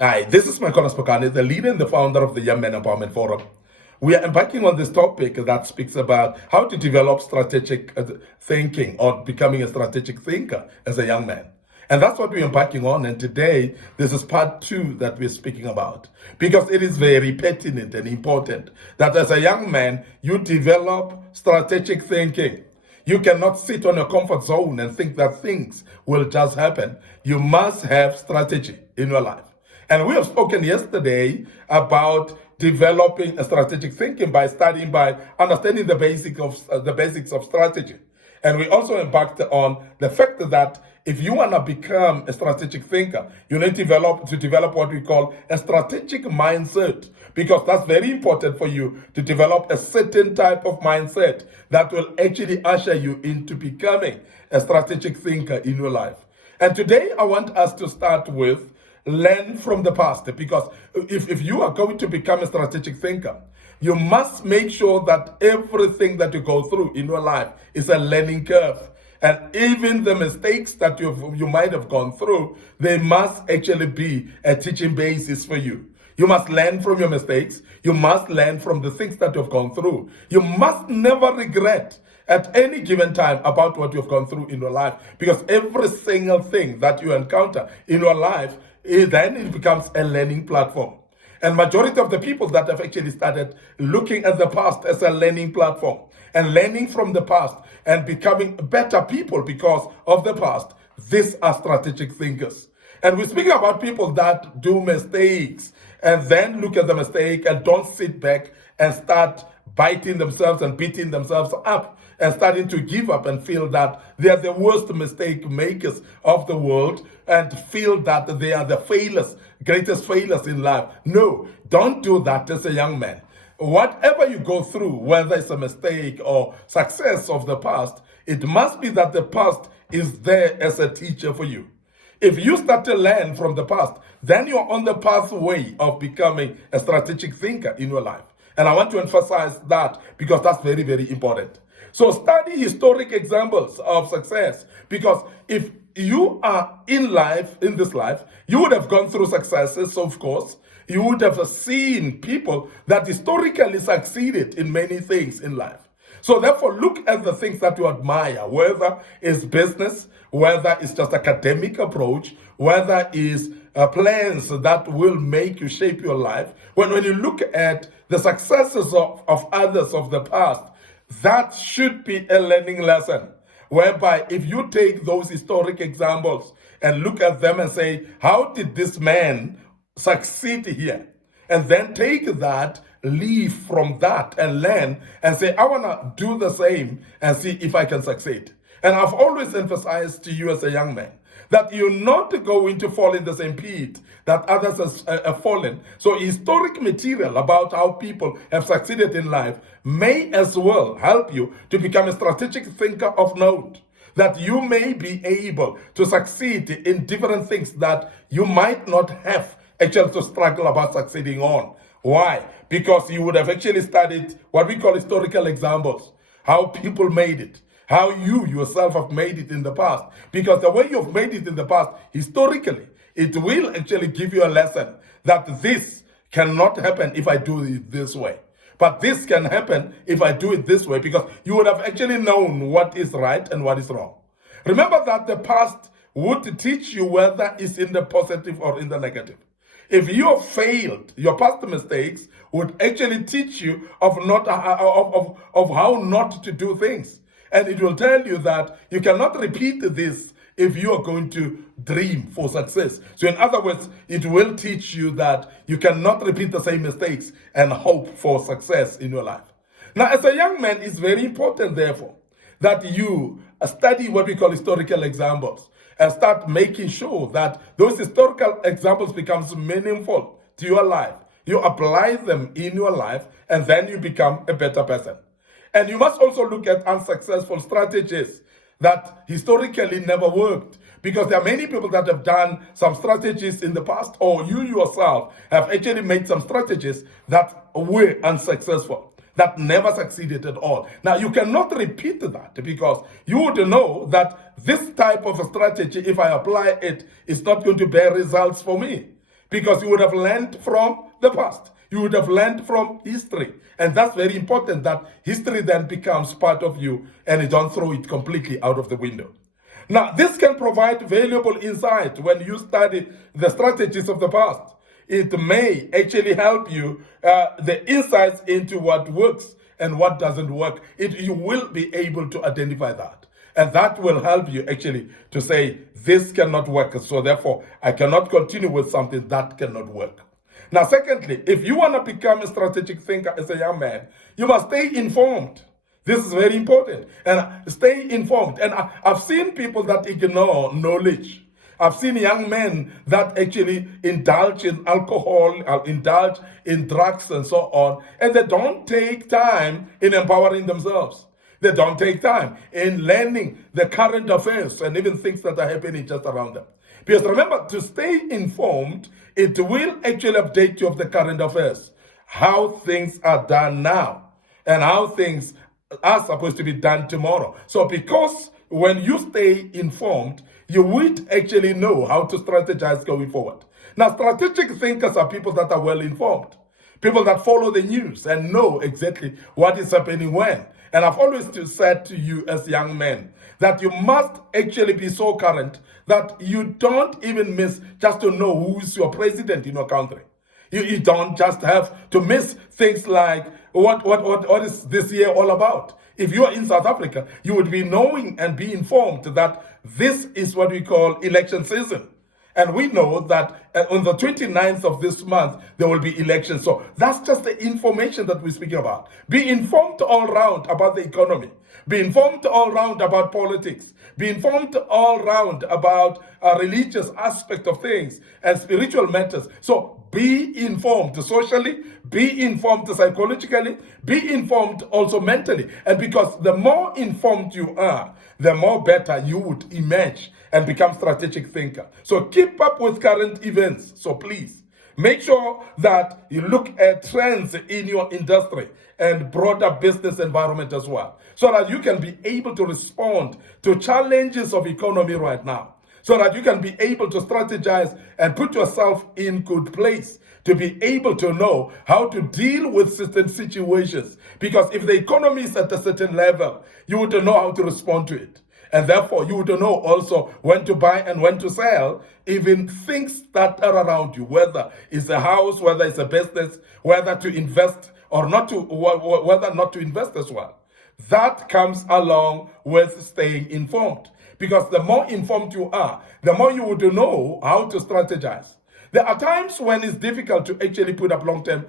Hi, this is Micornus Phokane, the leader and the founder of the Young Men Empowerment Forum. We are embarking on this topic that speaks about how to develop strategic thinking or becoming a strategic thinker as a young man. And that's what we're embarking on. And today, this is part 2 that we're speaking about. Because it is very pertinent and important that as a young man, you develop strategic thinking. You cannot sit on your comfort zone and think that things will just happen. You must have strategy in your life. And we have spoken yesterday about developing a strategic thinking by understanding the basics of strategy. And we also embarked on the fact that if you want to become a strategic thinker, you need to develop what we call a strategic mindset, because that's very important for you to develop a certain type of mindset that will actually usher you into becoming a strategic thinker in your life. And today I want us to start with learn from the past, because if you are going to become a strategic thinker, you must make sure that everything that you go through in your life is a learning curve. And even the mistakes that you might have gone through, they must actually be a teaching basis for you. You must learn from your mistakes. You must learn from the things that you've gone through. You must never regret at any given time about what you've gone through in your life, because every single thing that you encounter in your life, then it becomes a learning platform. And majority of the people that have actually started looking at the past as a learning platform and learning from the past and becoming better people because of the past, these are strategic thinkers. And we're speaking about people that do mistakes and then look at the mistake and don't sit back and start biting themselves and beating themselves up and starting to give up and feel that they are the worst mistake makers of the world and feel that they are the failures, greatest failures in life. No, don't do that as a young man. Whatever you go through, whether it's a mistake or success of the past, it must be that the past is there as a teacher for you. If you start to learn from the past, then you're on the pathway of becoming a strategic thinker in your life. And I want to emphasize that because that's very, very important. So study historic examples of success, because if you are in this life, you would have gone through successes, of course. You would have seen people that historically succeeded in many things in life. So therefore, look at the things that you admire, whether it's business, whether it's just academic approach, whether it's plans that will make you shape your life. When you look at the successes of others of the past, that should be a learning lesson, whereby if you take those historic examples and look at them and say, how did this man succeed here? And then take that, leave from that and learn and say, I want to do the same and see if I can succeed. And I've always emphasized to you as a young man that you're not going to fall in the same pit that others have fallen. So historic material about how people have succeeded in life may as well help you to become a strategic thinker of note, that you may be able to succeed in different things that you might not have actually to struggle about succeeding on. Why? Because you would have actually studied what we call historical examples, how people made it, how you yourself have made it in the past. Because the way you've made it in the past, historically, it will actually give you a lesson that this cannot happen if I do it this way. But this can happen if I do it this way, because you would have actually known what is right and what is wrong. Remember that the past would teach you whether it's in the positive or in the negative. If you have failed, your past mistakes would actually teach you of how not to do things. And it will tell you that you cannot repeat this if you are going to dream for success. So in other words, it will teach you that you cannot repeat the same mistakes and hope for success in your life. Now, as a young man, it's very important, therefore, that you study what we call historical examples and start making sure that those historical examples becomes meaningful to your life. You apply them in your life, and then you become a better person. And you must also look at unsuccessful strategies that historically never worked, because there are many people that have done some strategies in the past, or you yourself have actually made some strategies that were unsuccessful, that never succeeded at all. Now, you cannot repeat that, because you would know that this type of a strategy, if I apply it, is not going to bear results for me. because you would have learned from the past. You would have learned from history. And that's very important, that history then becomes part of you and you don't throw it completely out of the window. Now, this can provide valuable insight when you study the strategies of the past. It may actually help you the insights into what works and what doesn't work. You will be able to identify that. And that will help you actually to say, this cannot work, so therefore I cannot continue with something that cannot work. Now, secondly, if you want to become a strategic thinker as a young man, you must stay informed. This is very important. And stay informed. And I've seen people that ignore knowledge. I've seen young men that actually indulge in alcohol, indulge in drugs and so on, and they don't take time in empowering themselves. They don't take time in learning the current affairs and even things that are happening just around them. Because remember, to stay informed, it will actually update you of the current affairs, how things are done now, and how things are supposed to be done tomorrow. So because when you stay informed, you would actually know how to strategize going forward. Now, strategic thinkers are people that are well informed, people that follow the news and know exactly what is happening when. And I've always said to you as young men that you must actually be so current that you don't even miss just to know who's your president in your country. You don't just have to miss things like what is this year all about. If you are in South Africa, you would be knowing and be informed that this is what we call election season. And we know that on the 29th of this month, there will be elections. So that's just the information that we're speaking about. Be informed all round about the economy. Be informed all round about politics. Be informed all round about a religious aspect of things and spiritual matters. So be informed socially, be informed psychologically, be informed also mentally. And because the more informed you are, the more better you would emerge and become strategic thinker. So keep up with current events. So please make sure that you look at trends in your industry and broader business environment as well, so that you can be able to respond to challenges of economy right now, so that you can be able to strategize and put yourself in good place to be able to know how to deal with certain situations. Because if the economy is at a certain level, you would know how to respond to it. And therefore, you would know also when to buy and when to sell, even things that are around you, whether it's a house, whether it's a business, whether to invest or not to, whether not to invest as well. That comes along with staying informed. Because the more informed you are, the more you would know how to strategize. There are times when it's difficult to actually put up long-term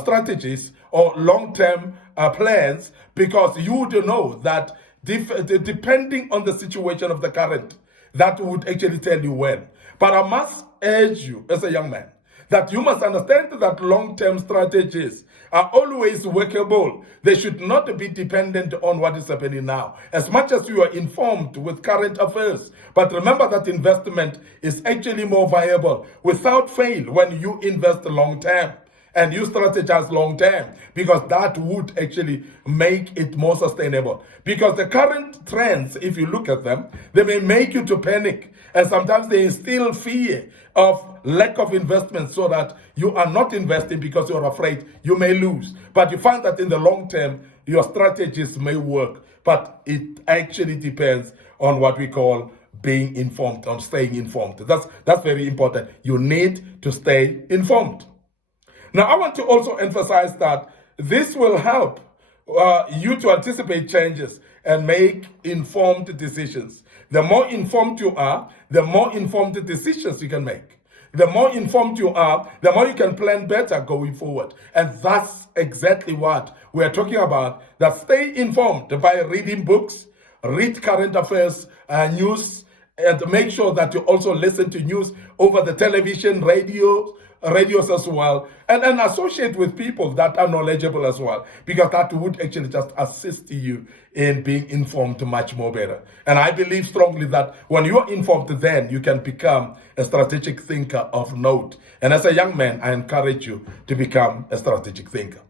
strategies or long-term plans, because you would know that depending on the situation of the current, that would actually tell you when. But I must urge you as a young man that you must understand that long-term strategies are always workable. They should not be dependent on what is happening now, as much as you are informed with current affairs. But remember that investment is actually more viable without fail when you invest long-term and you strategize long-term, because that would actually make it more sustainable. Because the current trends, if you look at them, they may make you to panic, and sometimes they instill fear of lack of investment, so that you are not investing because you're afraid you may lose. But you find that in the long term, your strategies may work, but it actually depends on what we call being informed, on staying informed. That's very important. You need to stay informed. Now, I want to also emphasize that this will help you to anticipate changes and make informed decisions. The more informed you are, the more informed decisions you can make. The more informed you are, the more you can plan better going forward. And that's exactly what we're talking about. That stay informed by reading books, read current affairs, news, and make sure that you also listen to news over the television, radios as well, and associate with people that are knowledgeable as well, because that would actually just assist you in being informed much more better. And I believe strongly that when you are informed, then you can become a strategic thinker of note. And as a young man, I encourage you to become a strategic thinker.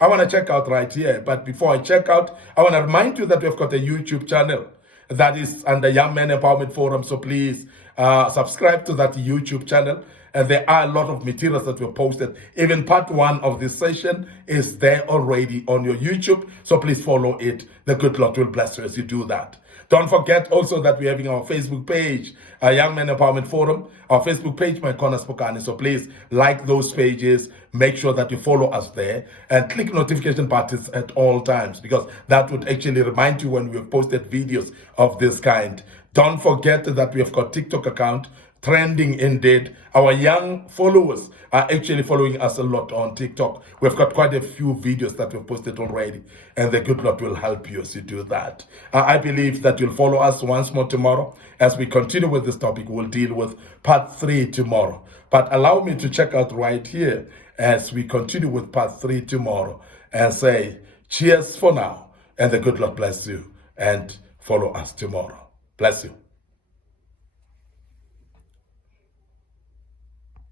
I want to check out right here, but before I check out, I want to remind you that we've got a YouTube channel that is under Young Men Empowerment Forum. So please subscribe to that YouTube channel. And there are a lot of materials that were posted. Even part 1 of this session is there already on your YouTube. So please follow it. The good Lord will bless you as you do that. Don't forget also that we're having our Facebook page, Young Men Empowerment Forum, our Facebook page, Micornus Phokane. So please like those pages. Make sure that you follow us there and click notification buttons at all times, because that would actually remind you when we've posted videos of this kind. Don't forget that we have got TikTok account, trending indeed. Our young followers are actually following us a lot on TikTok. We've got quite a few videos that we've posted already, and the good Lord will help you as you do that. I believe that you'll follow us once more tomorrow. As we continue with this topic, we'll deal with part 3 tomorrow. But allow me to check out right here as we continue with part 3 tomorrow and say, cheers for now, and the good Lord bless you, and follow us tomorrow. Bless you.